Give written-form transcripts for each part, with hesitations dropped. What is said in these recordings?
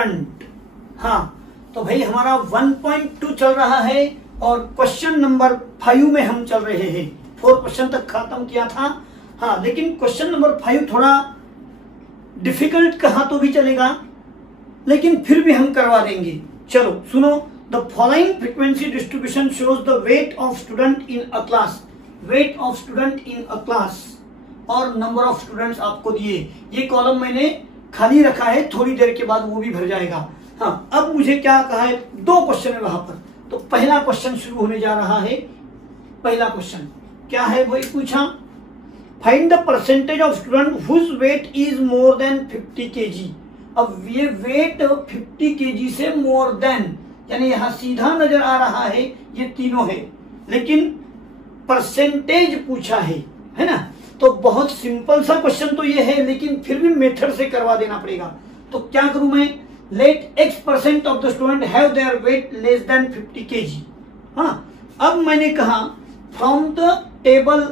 Student. हाँ, तो भाई हमारा 1.2 चल रहा है और क्वेश्चन नंबर 5 में हम चल रहे हैं। 4 क्वेश्चन तक खत्म किया था। हाँ, लेकिन क्वेश्चन नंबर 5 थोड़ा डिफिकल्ट कहा तो भी चलेगा, लेकिन फिर भी हम करवा देंगे। चलो सुनो, the following frequency distribution shows the weight of student in a class. Weight of student in a class और नंबर ऑफ स्टूडेंट्स आपको दिए। ये कॉलम मैंने खाली रखा है, थोड़ी देर के बाद वो भी भर जाएगा। हाँ, अब मुझे क्या कहा है, 2 क्वेश्चन है वहां पर। तो पहला क्वेश्चन शुरू होने जा रहा है। पहला क्वेश्चन क्या है, वही पूछा, find the percentage of student whose weight is more than 50 kg. अब ये वेट 50 केजी से मोर देन, यानी यहां सीधा नजर आ रहा है ये तीनों है, लेकिन परसेंटेज पूछा है ना। तो बहुत सिंपल सा क्वेश्चन तो ये है, लेकिन फिर भी मेथड से करवा देना पड़ेगा। तो क्या करूं मैं, let X% of the student have their weight less than 50 kg. हाँ, अब मैंने कहा from the table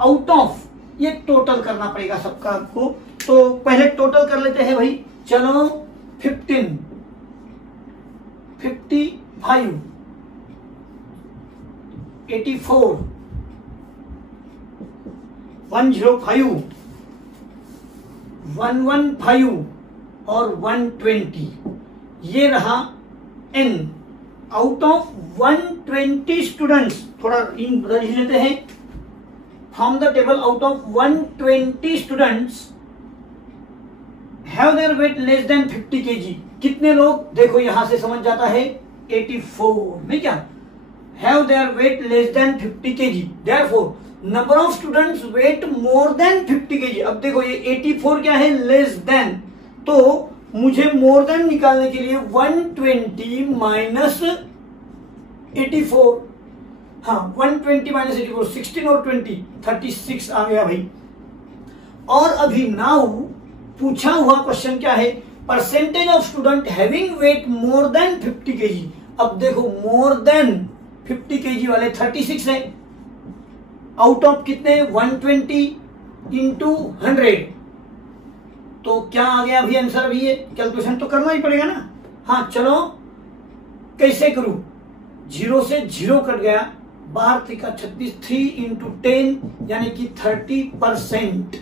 out of, ये टोटल करना पड़ेगा सबका आपको। तो पहले टोटल कर लेते हैं भाई। चलो 15, 55, 84, 105, 115 और 120, ये रहा n आउट ऑफ 120 स्टूडेंट्स। थोड़ा इन बदल ही लेते हैं। From the table out of 120 students have their weight less than 50 KG. कितने लोग, देखो यहां से समझ जाता है, 84 में क्या, have their weight less than 50 kg. Therefore number of students weight more than 50 kg. अब देखो ये 84 क्या है, लेस देन, तो मुझे मोर देन निकालने के लिए 120 माइनस 84। हाँ, 120 माइनस 84, 16 और 20, 36 आ गया भाई। और अभी नाउ पूछा हुआ क्वेश्चन क्या है, percentage of student having weight more than 50 kg. अब देखो मोर देन 50 केजी वाले 36 है, आउट ऑफ कितने, 120 इंटू 100। तो क्या आ गया अभी आंसर, अभी ये कैलकुलेशन तो करना ही पड़ेगा ना। हाँ चलो, कैसे करूं, 0 से 0 कट गया, 12 36, 3 इंटू 10 यानी कि 30%।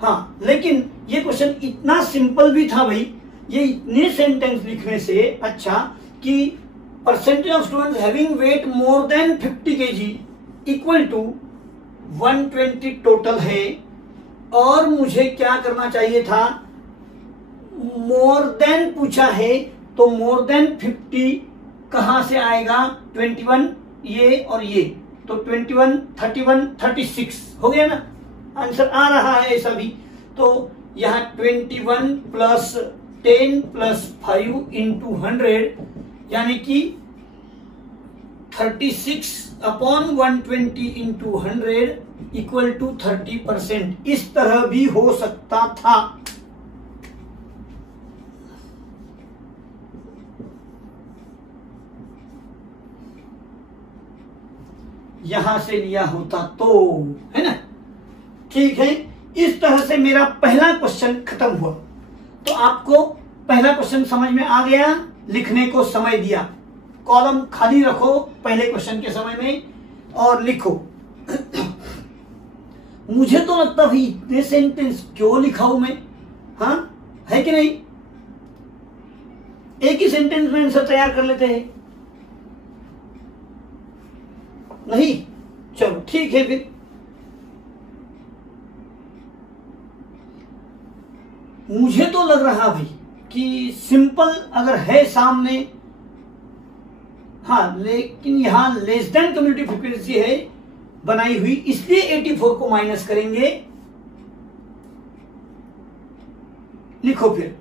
हाँ, लेकिन ये क्वेश्चन इतना सिंपल भी था भाई, ये इतने सेंटेंस लिखने से अच्छा कि percentage of students having weight more than 50 kg equal to 120 total है। और मुझे क्या करना चाहिए था, मोर देन पूछा है, तो मोर देन 50 कहां से आएगा, 21 ये और ये, तो 21, 31, 36 हो गया ना, आंसर आ रहा है ऐसा भी। तो यहां 21 प्लस 10 प्लस 5 इंटू 100 यानी कि 36 अपॉन 120 इंटू 100 इक्वल टू 30%। इस तरह भी हो सकता था। यहां से लिया होता तो, है ना। ठीक है, इस तरह से मेरा पहला क्वेश्चन खत्म हुआ। तो आपको पहला क्वेश्चन समझ में आ गया, लिखने को समय दिया, कॉलम खाली रखो पहले क्वेश्चन के समय में और लिखो। मुझे तो लगता भाई इतने सेंटेंस क्यों लिखा हूं मैं, हाँ है कि नहीं, एक ही सेंटेंस में आंसर तैयार कर लेते हैं, नहीं, चलो ठीक है फिर। मुझे तो लग रहा भाई कि सिंपल अगर है सामने, हाँ, लेकिन यहां लेस देन कम्युनिटी फ्रीक्वेंसी है बनाई हुई, इसलिए 84 को माइनस करेंगे। लिखो फिर,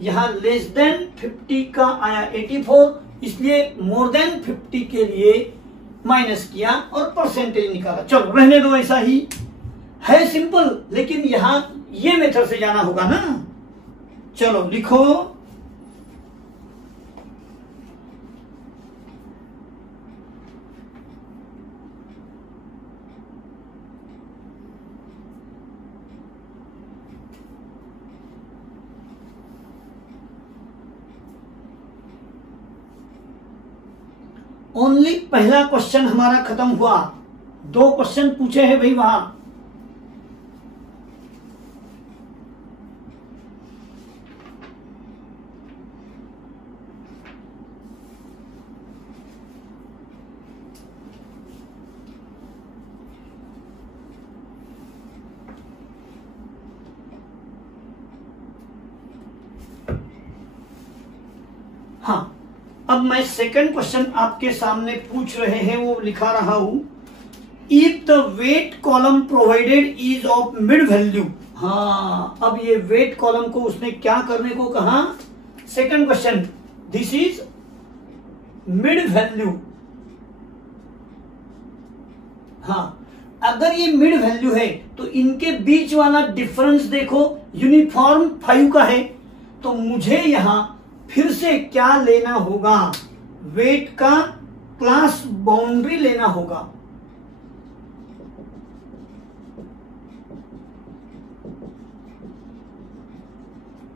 यहां लेस देन 50 का आया 84, इसलिए मोर देन 50 के लिए माइनस किया और परसेंटेज निकाला। चलो रहने दो, ऐसा ही है सिंपल, लेकिन यहां ये मेथड से जाना होगा ना। चलो लिखो, ओनली पहला क्वेश्चन हमारा खत्म हुआ, 2 क्वेश्चन पूछे हैं भाई वहां। हाँ, अब मैं सेकंड क्वेश्चन आपके सामने पूछ रहे हैं, वो लिखा रहा हूं। If the weight column provided is of mid value. हाँ, अब ये वेट कॉलम को उसने क्या करने को कहा? Second question, this is mid value. हाँ, अगर ये मिड वैल्यू है तो इनके बीच वाला डिफरेंस देखो यूनिफॉर्म 5 का है, तो मुझे यहां फिर से क्या लेना होगा? वेट का क्लास बाउंड्री लेना होगा।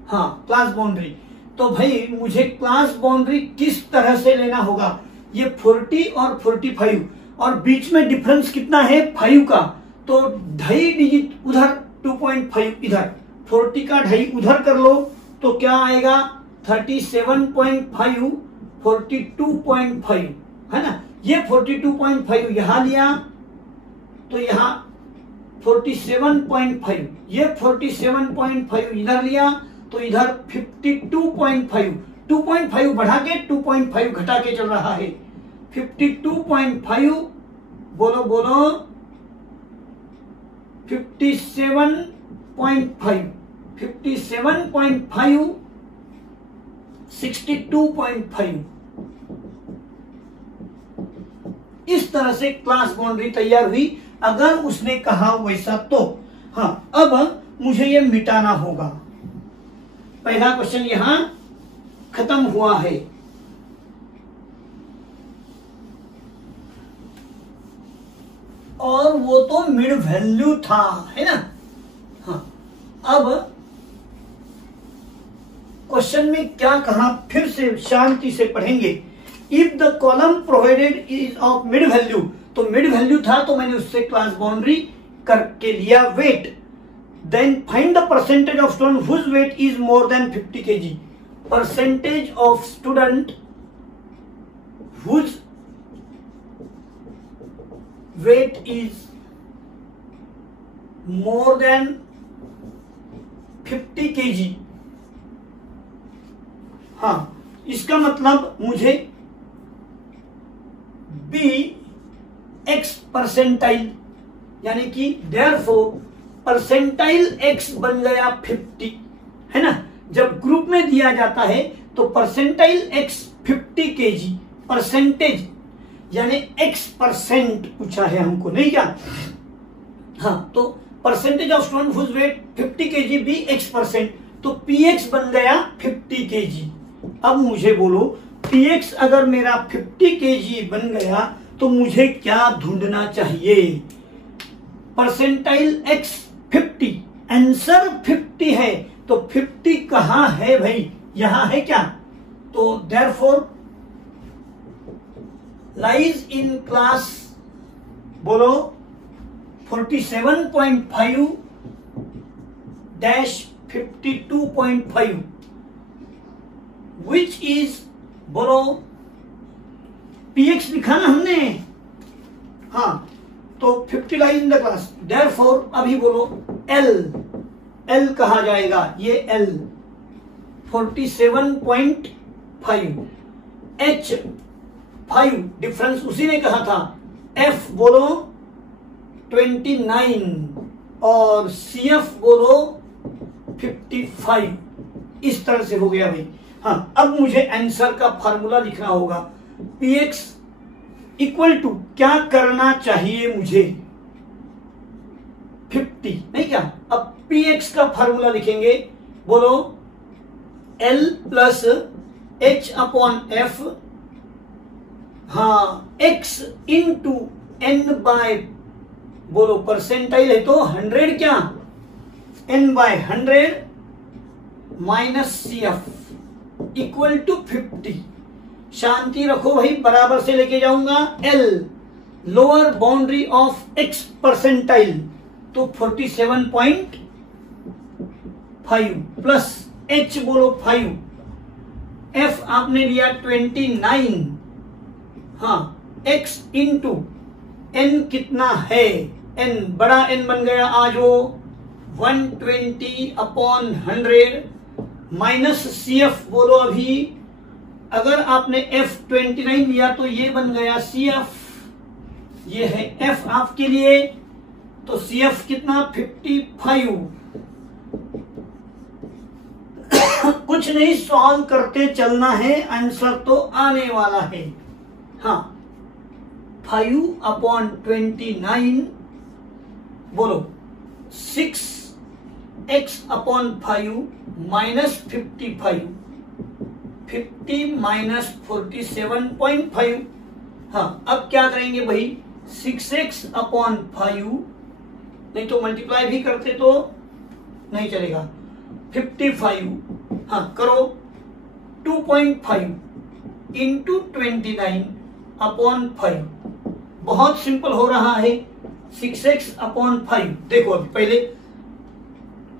हाँ, क्लास बाउंड्री। तो भाई मुझे क्लास बाउंड्री किस तरह से लेना होगा? ये 40 और 45 और बीच में डिफरेंस कितना है? 5 का। तो 2.5 डिजिट उधर, 2.5 इधर, 40 का 2.5 उधर कर लो तो क्या आएगा? 37.5, 42.5 है ना। ये 42.5 यहां लिया तो यहां 47.5, ये 47.5 इधर लिया तो इधर 52.5, 2.5 बढ़ा के 2.5 घटा के चल रहा है। 52.5 बोलो बोलो 57.5, 57.5, 62.5। इस तरह से क्लास बाउंड्री तैयार हुई अगर उसने कहा वैसा तो। हाँ, अब मुझे ये मिटाना होगा। पहला क्वेश्चन यहां खत्म हुआ है। और वो तो मिड वैल्यू था, है ना। हाँ, अब क्वेश्चन में क्या कहा फिर से शांति से पढ़ेंगे। If the column provided is of mid value, तो मिड वैल्यू था तो मैंने उससे क्लास बाउंड्री करके लिया weight. Then find the percentage of student whose weight is more than 50 kg। Percentage of student whose weight is more than 50 kg। हाँ, इसका मतलब मुझे बी एक्स परसेंटाइल, यानी कि देयरफॉर परसेंटाइल एक्स बन गया 50, है ना। जब ग्रुप में दिया जाता है तो परसेंटाइल एक्स 50 kg, परसेंटेज यानी एक्स परसेंट पूछा है हमको, नहीं क्या। हाँ, तो percentage of student whose weight 50 kg be x percent, तो पी एक्स बन गया 50 kg। अब मुझे बोलो px अगर मेरा 50 kg बन गया तो मुझे क्या ढूंढना चाहिए? परसेंटाइल x 50, आंसर 50 है, तो 50 कहां है भाई? यहां है क्या? तो देयरफॉर लाइज इन क्लास बोलो 47.5 डैश 52.5 विच इज बोलो px लिखा ना हमने। हाँ, तो 50 lies in the class, therefore अभी बोलो l कहा जाएगा? ये l 47.5, h 5 डिफरेंस उसी ने कहा था, f बोलो 29 और cf बोलो 55। इस तरह से हो गया भाई। हाँ, अब मुझे आंसर का फार्मूला लिखना होगा। px इक्वल टू क्या करना चाहिए मुझे? 50, नहीं क्या। अब px का फार्मूला लिखेंगे, बोलो l plus h upon f, हाँ, x इंटू n बाय बोलो परसेंटाइल है तो 100 क्या, n बाय 100 माइनस cf इक्वल टू 50। शांति रखो भाई, बराबर से लेके जाऊंगा। L lower boundary of x percentile, तो 47.5 प्लस एच बोलो 5, एफ आपने लिया 29, हाँ एक्स इंटू एन कितना है, एन बड़ा एन बन गया आज वो 120/100 माइनस सी एफ बोलो अभी, अगर आपने एफ 29 लिया तो ये बन गया सी एफ, ये है एफ आपके लिए, तो सी एफ कितना 55। कुछ नहीं, सॉल्व करते चलना है, आंसर तो आने वाला है। हाँ 5/29 बोलो 6x/5 माइनस 55, 50 माइनस 47.5। हाँ अब क्या करेंगे भाई, 6x/5, नहीं तो मल्टीप्लाई भी करते तो नहीं चलेगा, 55, हाँ करो 2.5 इंटू 29/5, बहुत सिंपल हो रहा है। 6x/5 देखो अभी पहले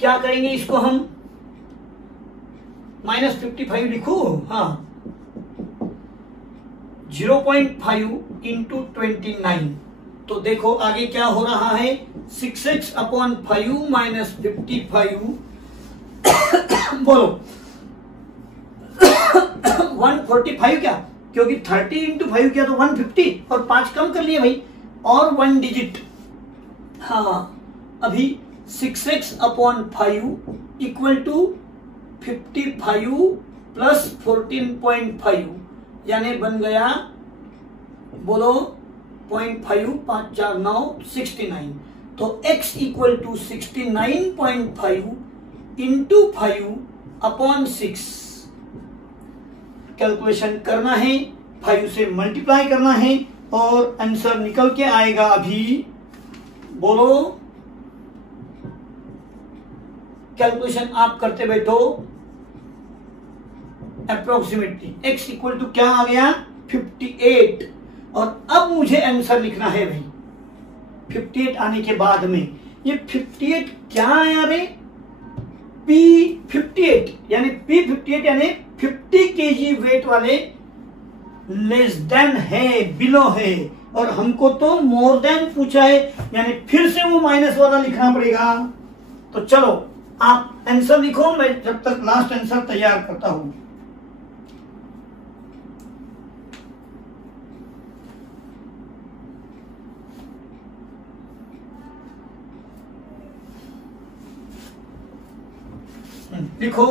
क्या करेंगे, इसको हम माइनस 55 लिखू, हाँ 0.5 इंटू 29, तो देखो आगे क्या हो रहा है, 6x/5 माइनस 55 बोलो 145 क्या, क्योंकि 30 इंटू 5 क्या तो 150, और 5 कम कर लिए भाई, और 1 डिजिट। हाँ अभी 6x/5 इक्वल टू 55 प्लस 14.5, यानी बन गया बोलो 0.5, 5 4 9 69, तो x equal to 69.5 into 5/6। Calculation करना है, 5 से मल्टीप्लाई करना है और आंसर निकल के आएगा अभी बोलो, कैलकुलेशन आप करते बैठो, अप्रोक्सीमेटली x इक्वल टू क्या आ गया 58, और अब मुझे आंसर लिखना है भाई 58 आने के बाद में, ये 58 क्या आया रे, P58 यानी P58 यानी 50 kg वेट वाले लेस देन है, बिलो है, और हमको तो मोर देन पूछा है, यानी फिर से वो माइनस वाला लिखना पड़ेगा। तो चलो आप आंसर लिखो, मैं जब तक लास्ट आंसर तैयार करता हूं। लिखो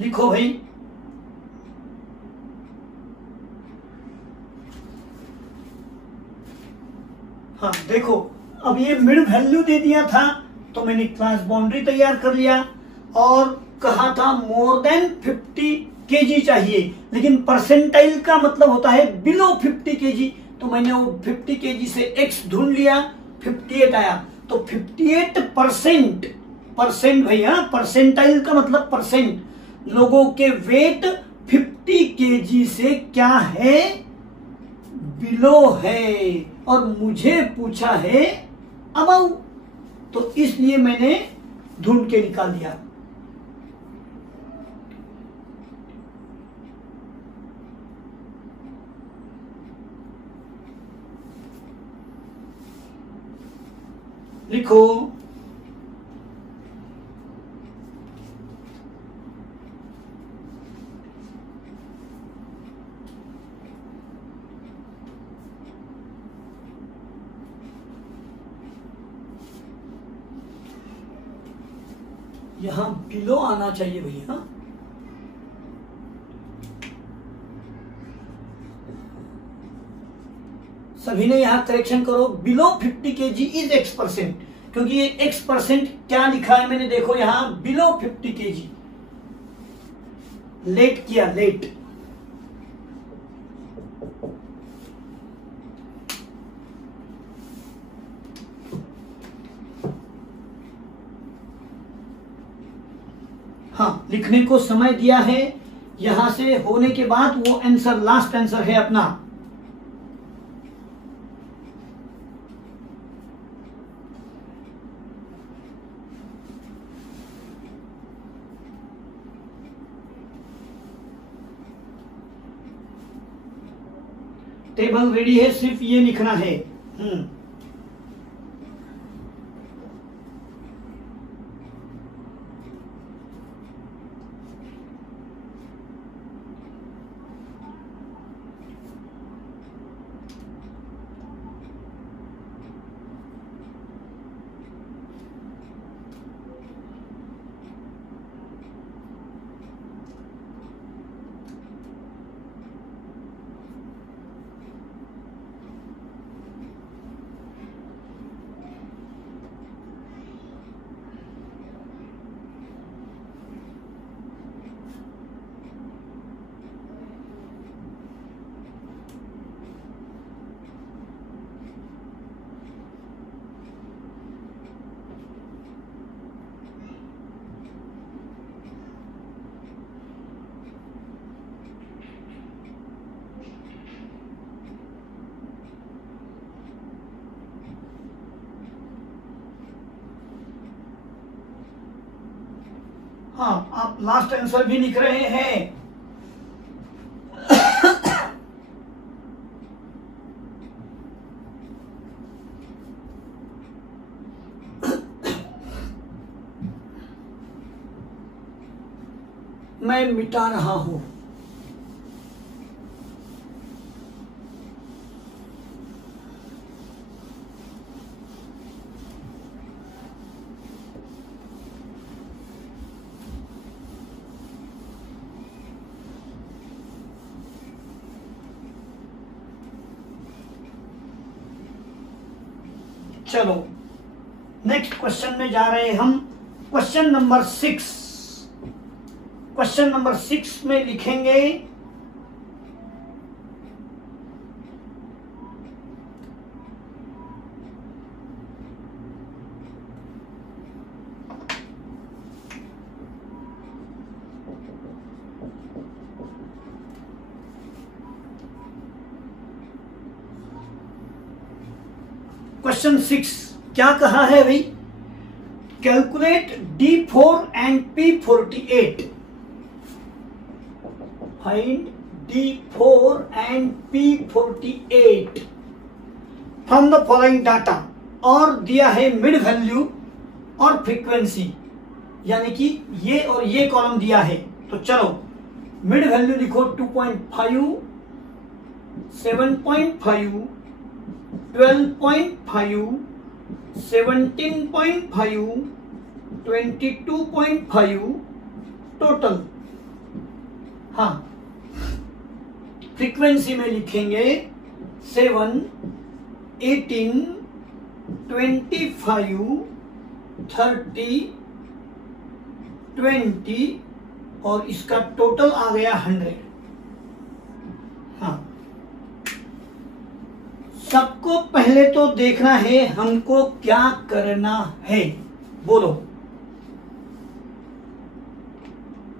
लिखो भाई, हाँ देखो अब ये मिड वैल्यू दे दिया था तो मैंने क्लास बाउंड्री तैयार कर लिया और कहा था मोर देन 50 kg चाहिए, लेकिन परसेंटाइल का मतलब होता है बिलो 50 kg, तो मैंने वो 50 kg से x ढूंढ लिया, 58 आया, तो 58% भैया परसेंटाइल का मतलब परसेंट, लोगों के वेट 50 केजी से क्या है, बिलो है, और मुझे पूछा है अबाउ, तो इसलिए मैंने ढूंढ के निकाल दिया। लिखो यहां बिलो आना चाहिए भैया। सभी ने यहां करेक्शन करो, बिलो 50 केजी इज X%, क्योंकि ये X% क्या लिखा है मैंने, देखो यहां बिलो 50 केजी, लेट किया, लेट। हाँ, लिखने को समय दिया है, यहां से होने के बाद वो आंसर, लास्ट आंसर है अपना। टेबल रेडी है, सिर्फ ये लिखना है। हाँ, आप लास्ट आंसर भी लिख रहे हैं। मैं मिटा रहा हूं। चलो नेक्स्ट क्वेश्चन में जा रहे हैं हम। Question number 6। क्वेश्चन नंबर 6 में लिखेंगे क्वेश्चन 6 क्या कहा है भाई, calculate D4 and P48, find D4 and P48 from the following data, और दिया है मिड वैल्यू और फ्रीक्वेंसी, यानी कि ये और ये कॉलम दिया है। तो चलो मिड वैल्यू लिखो 2.5, 7.5, 12.5, 17.5, 22.5 टोटल। हाँ, फ्रीक्वेंसी में लिखेंगे 7, 18, 25, 30, 20 और इसका टोटल आ गया 100। हाँ, सबको पहले तो देखना है हमको क्या करना है, बोलो।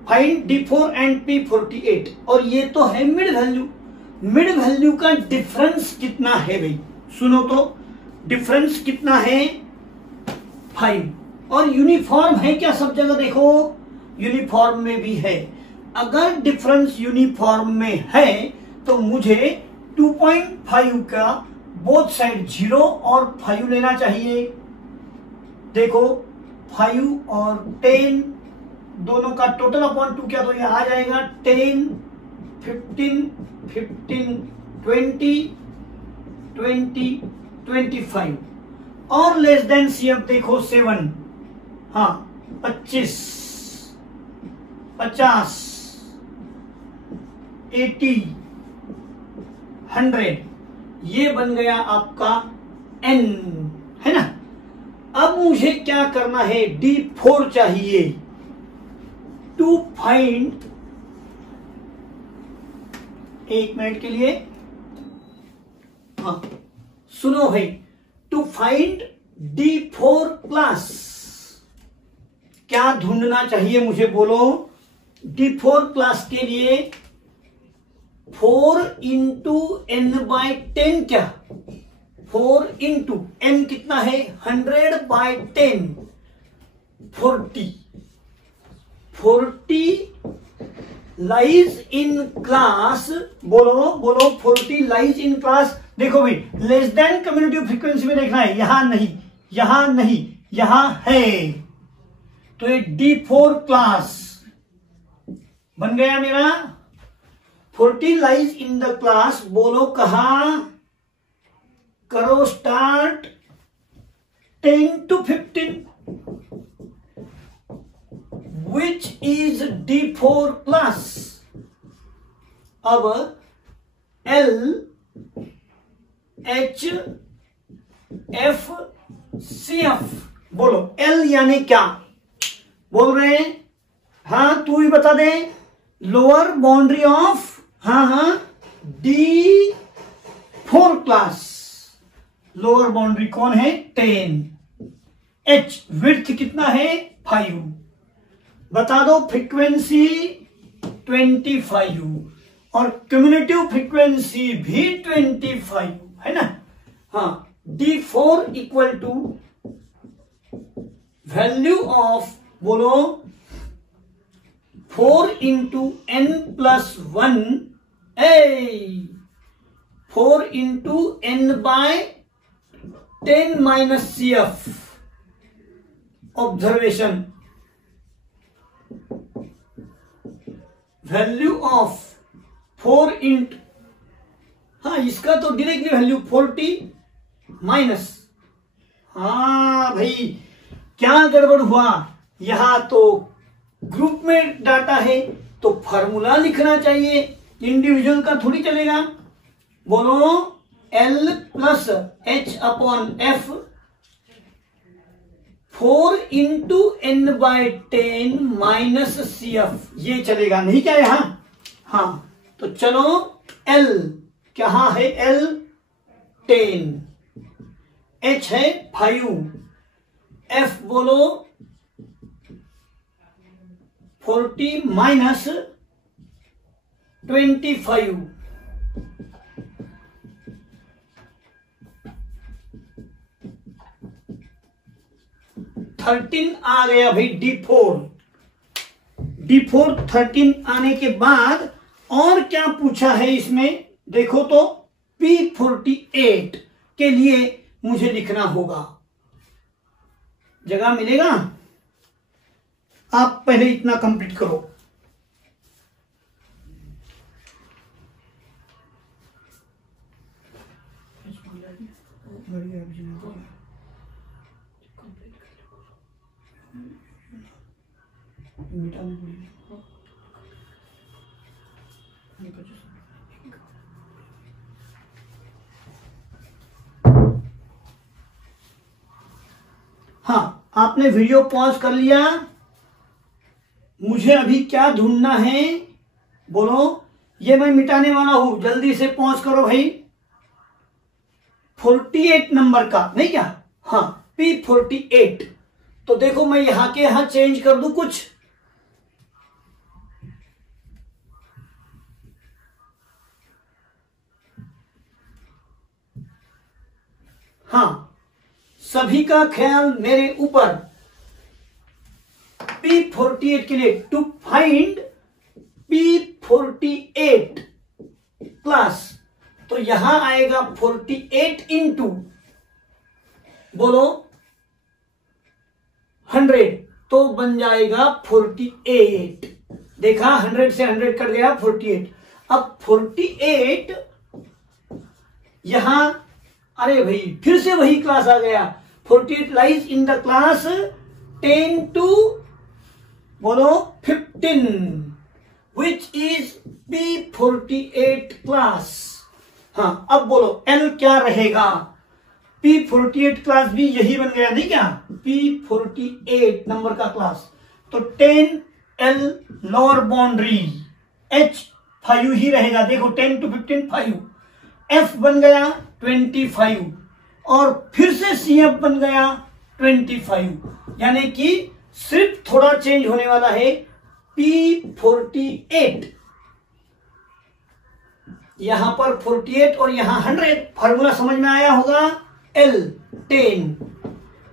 फाइंड D4 एंड P48 और ये तो है मिड वैल्यू। मिड वैल्यू का डिफरेंस कितना है भाई, सुनो तो डिफरेंस कितना है 5 और यूनिफॉर्म है क्या सब जगह, देखो यूनिफॉर्म में भी है। अगर डिफरेंस यूनिफॉर्म में है तो मुझे 2.5 का बोथ साइड 0 और 5 लेना चाहिए। देखो 5 और 10 दोनों का टोटल अपॉन 2 क्या, तो ये आ जाएगा 10 15 15 20 20 25 और लेस देन सी अब देखो 7, हाँ 25 50 80 100, ये बन गया आपका n, है ना। अब मुझे क्या करना है, D4 चाहिए टू फाइंड, एक मिनट के लिए, हाँ सुनो भाई, टू फाइंड D4 क्लास क्या ढूंढना चाहिए मुझे, बोलो। D4 क्लास के लिए 4 इंटू n बाय 10 क्या, 4 इंटू n कितना है 100 बाय 10 40 लाइज इन क्लास, बोलो बोलो 40 लाइज इन क्लास। देखो भाई लेस देन कम्युनिटी फ्रीक्वेंसी में देखना है, यहां नहीं यहां नहीं यहां है, तो ये D4 क्लास बन गया मेरा। 40 लाइज इन द क्लास, बोलो कहा, करो start 10 to 15 which is D4 class. अब L H F C F, बोलो L यानी क्या बोल रहे हैं, हाँ तू ही बता दे, लोअर बाउंड्री ऑफ, हाँ D4 क्लास, लोअर बाउंड्री कौन है 10, H विड्थ कितना है 5, बता दो फ्रीक्वेंसी 25 और क्यूमुलेटिव फ्रीक्वेंसी भी 25 है ना। हाँ D4 equal to value of, बोलो 4 into n plus 1, 4 into n by 10 minus CF, observation value of 4 into, हाँ इसका तो डायरेक्टली वैल्यू 40 माइनस, हाँ भाई क्या गड़बड़ हुआ, यहां तो ग्रुप में डाटा है तो फॉर्मूला लिखना चाहिए, इंडिविजुअल का थोड़ी चलेगा। बोलो L plus H upon F 4 into n by 10 minus CF, ये चलेगा नहीं क्या यहां, हाँ तो चलो L क्या है, L 10, H है 5, F बोलो 40 माइनस 25, $13 आ गया भाई D4 13 आने के बाद और क्या पूछा है इसमें, देखो तो P48 के लिए मुझे लिखना होगा, जगह मिलेगा, आप पहले इतना कंप्लीट करो। हाँ आपने वीडियो पॉज कर लिया, मुझे अभी क्या ढूंढना है, बोलो, ये मैं मिटाने वाला हूं, जल्दी से पॉज करो भाई। 48 नंबर का नहीं क्या, हाँ P48, तो देखो मैं यहां के यहां चेंज कर दूं कुछ, हाँ, सभी का ख्याल मेरे ऊपर। P48 के लिए टू फाइंड P48 क्लास, तो यहां आएगा 48 इंटू बोलो 100, तो बन जाएगा 48। देखा, 100 से 100 कट गया 48। अब 48 यहां, अरे भाई फिर से वही क्लास आ गया। 48 lies in the class 10 to बोलो 15 विच इज P48 क्लास। हाँ, अब बोलो L क्या रहेगा? P48 क्लास भी यही बन गया नहीं क्या? P48 नंबर का क्लास, तो 10L लोअर बाउंड्री, H 5 ही रहेगा। देखो 10 to 15 5, F बन गया 25 और फिर से CF बन गया 25, यानी कि सिर्फ थोड़ा चेंज होने वाला है। P48 यहां पर 48 और यहां 100, फॉर्मूला समझ में आया होगा। L 10,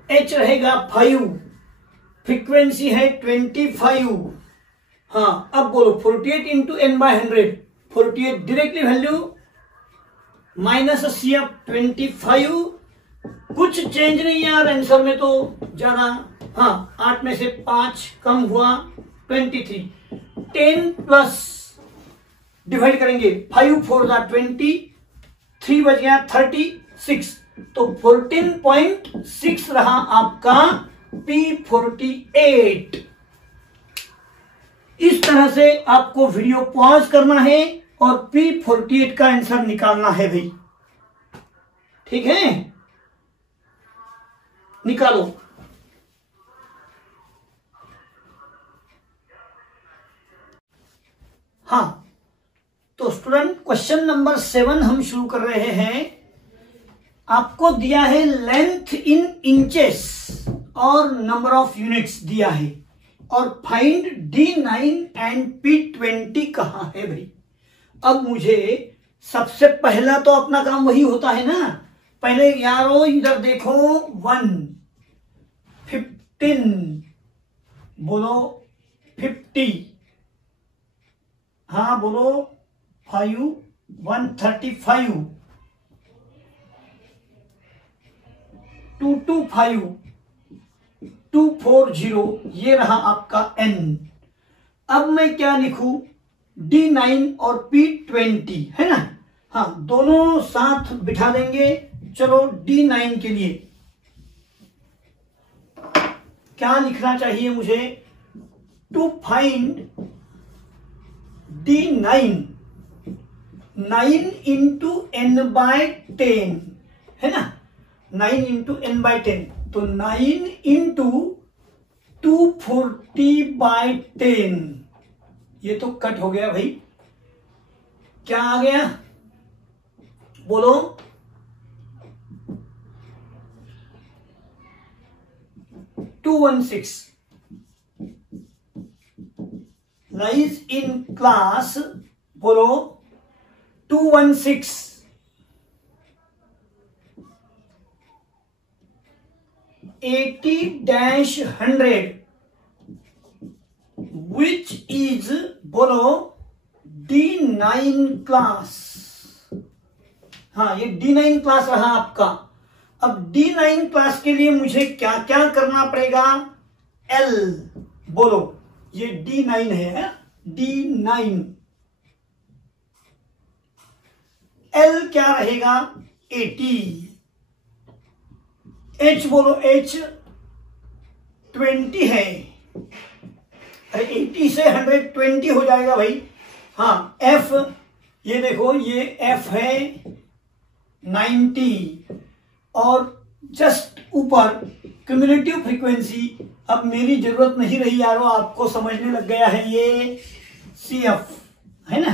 H रहेगा 5, फ्रीक्वेंसी है 25। हाँ, अब बोलो 48 into n/100, 48 directly value minus CF 25, कुछ चेंज नहीं यार आंसर में तो ज्यादा। हाँ, 8 में से 5 कम हुआ 23, 10 प्लस डिवाइड करेंगे 5 4 20, 3 बच गया 36, तो 14.6 रहा आपका P48। इस तरह से आपको वीडियो पॉज करना है और P48 का आंसर निकालना है भाई, ठीक है? निकालो। हाँ, तो स्टूडेंट क्वेश्चन नंबर 7 हम शुरू कर रहे हैं। आपको दिया है लेंथ इन इंचेस और नंबर ऑफ यूनिट्स दिया है, और फाइंड D9 एंड P20 कहां है भाई। अब मुझे सबसे पहला तो अपना काम वही होता है ना, पहले यारो इधर देखो 1, 15 बोलो 50, हाँ बोलो 5, 135, 225, 240, ये रहा आपका n। अब मैं क्या लिखूं? D9 और P20 है ना। हाँ, दोनों साथ बिठा देंगे। चलो D9 के लिए क्या लिखना चाहिए मुझे? To find D9, 9 into n/10 है ना, 9 इंटू n/10, तो 9 इंटू 240/10, ये तो कट हो गया भाई। क्या आ गया बोलो? $216 लाइज इन क्लास, बोलो 216 80-100 which is बोलो D9 क्लास। हाँ, ये D9 क्लास रहा आपका। अब D9 क्लास के लिए मुझे क्या क्या करना पड़ेगा? L बोलो, ये D9 है, D9, L क्या रहेगा? 80, H बोलो, H 20 है, अरे 80 से 120 हो जाएगा भाई। हाँ, F ये देखो, ये F है 90, और जस्ट ऊपर क्यूमुलेटिव फ्रीक्वेंसी, अब मेरी जरूरत नहीं रही यारो, आपको समझने लग गया है, ये CF है ना।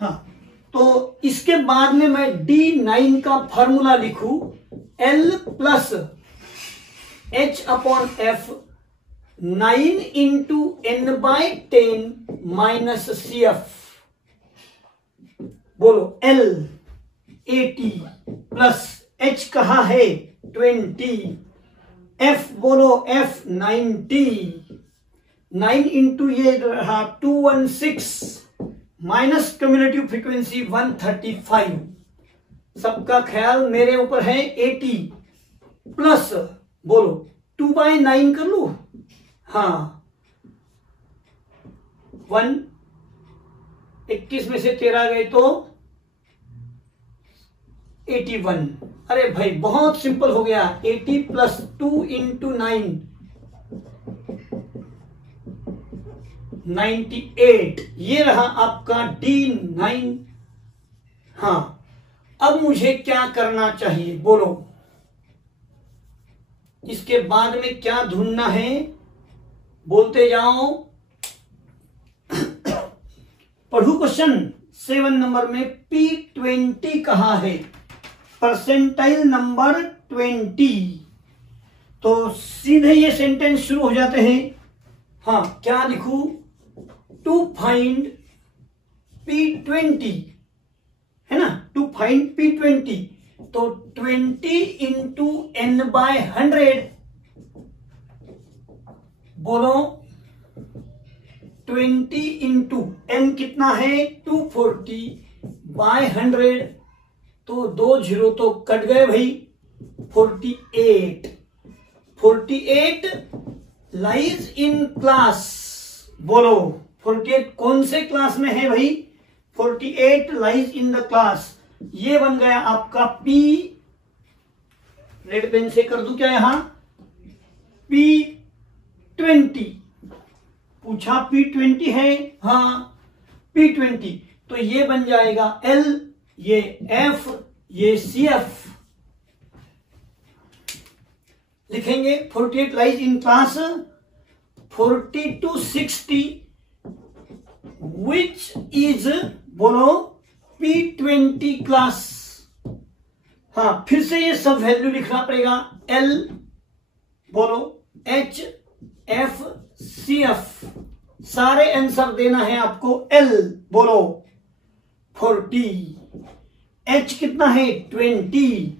हाँ, तो इसके बाद में मैं D9 का फॉर्मूला लिखूं, L plus H/F 9 into n/10 minus CF, बोलो L 80 प्लस H कहां है? 20, F बोलो F 90, 9 इंटू ये रहा 216 माइनस क्यूमुलेटिव फ्रीक्वेंसी 135। सबका ख्याल मेरे ऊपर है। 80 प्लस बोलो 2/9 कर लू। हाँ 21 में से 13 गए तो 81। अरे भाई बहुत सिंपल हो गया। 80 प्लस 2 इंटू 9 98। ये रहा आपका D9। हाँ अब मुझे क्या करना चाहिए बोलो, इसके बाद में क्या ढूंढना है बोलते जाओ। पढ़ू क्वेश्चन 7 नंबर में P20 कहा है, परसेंटाइल नंबर 20। तो सीधे ये सेंटेंस शुरू हो जाते हैं। हाँ क्या लिखूं, टू फाइंड P20 है ना, टू फाइंड P20। तो 20 इंटू n/100 बोलो 20 इंटू n कितना है 240/100। तो 2 0 तो कट गए भाई। 48 लाइज इन क्लास। बोलो 48 कौन से क्लास में है भाई, 48 लाइज इन द क्लास। ये बन गया आपका P, रेड पेन से कर दूं क्या यहां, P20। पूछा P20 है, हाँ P20। तो ये बन जाएगा L, ये F, ये CF। लिखेंगे 48 lies in class, 40 to 60 which is बोलो P20 क्लास। हाँ फिर से ये सब वैल्यू लिखना पड़ेगा। L बोलो H F CF, सारे आंसर देना है आपको। L बोलो 40, H कितना है 20,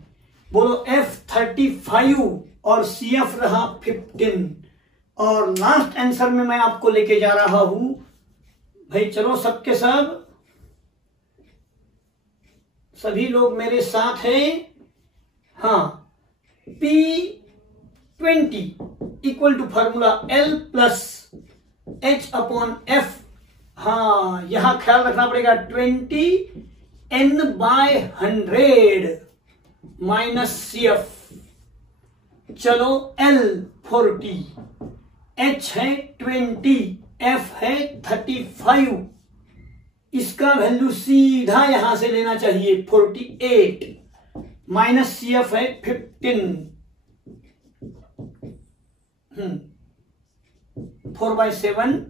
बोलो F 35 और CF रहा 15। और लास्ट आंसर में मैं आपको लेके जा रहा हूं भाई, चलो सबके सब सभी लोग मेरे साथ हैं। हाँ P20 equal to formula L plus H/F। हाँ यहां ख्याल रखना पड़ेगा 20 n/100 माइनस CF। चलो L 40, H है 20, F है 35। इसका वैल्यू सीधा यहां से लेना चाहिए 48 माइनस CF है 15। 4/7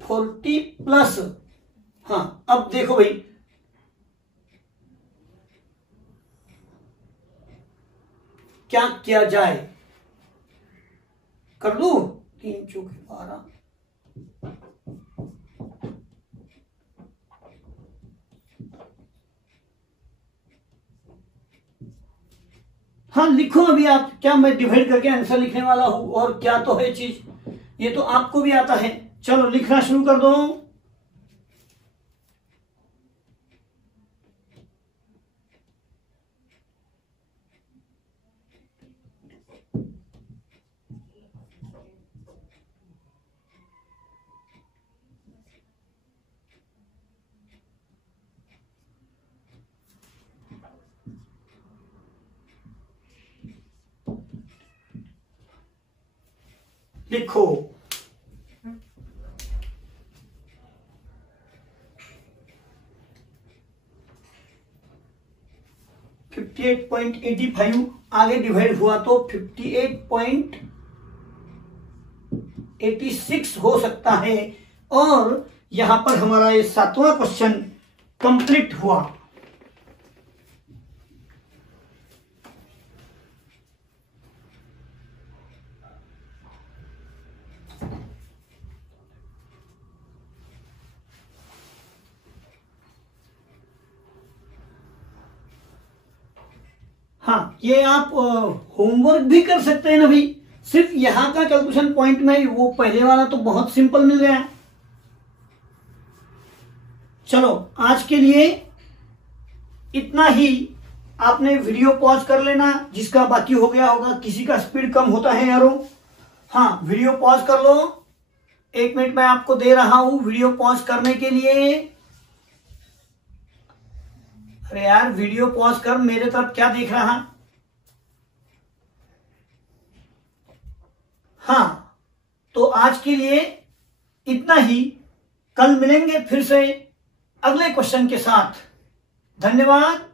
40 प्लस। हाँ अब देखो भाई क्या किया जाए, कर दू 3 चौके 12। हाँ लिखो अभी आप, क्या मैं डिवाइड करके आंसर लिखने वाला हूं और क्या तो है चीज, ये तो आपको भी आता है। चलो लिखना शुरू कर दो। लिखो 58.85 आगे डिवाइड हुआ तो 58.86 हो सकता है। और यहां पर हमारा ये 7वां क्वेश्चन कंप्लीट हुआ। हाँ, ये आप होमवर्क भी कर सकते हैं ना भाई। सिर्फ यहां का कैलकुलेशन पॉइंट में वो पहले वाला तो बहुत सिंपल मिल गया। चलो आज के लिए इतना ही। आपने वीडियो पॉज कर लेना, जिसका बाकी हो गया होगा। किसी का स्पीड कम होता है यारो। हाँ, वीडियो पॉज कर लो। 1 मिनट मैं आपको दे रहा हूं वीडियो पॉज करने के लिए। अरे यार, वीडियो पॉज कर, मेरे तरफ क्या देख रहा। हाँ, तो आज के लिए इतना ही। कल मिलेंगे फिर से अगले क्वेश्चन के साथ। धन्यवाद।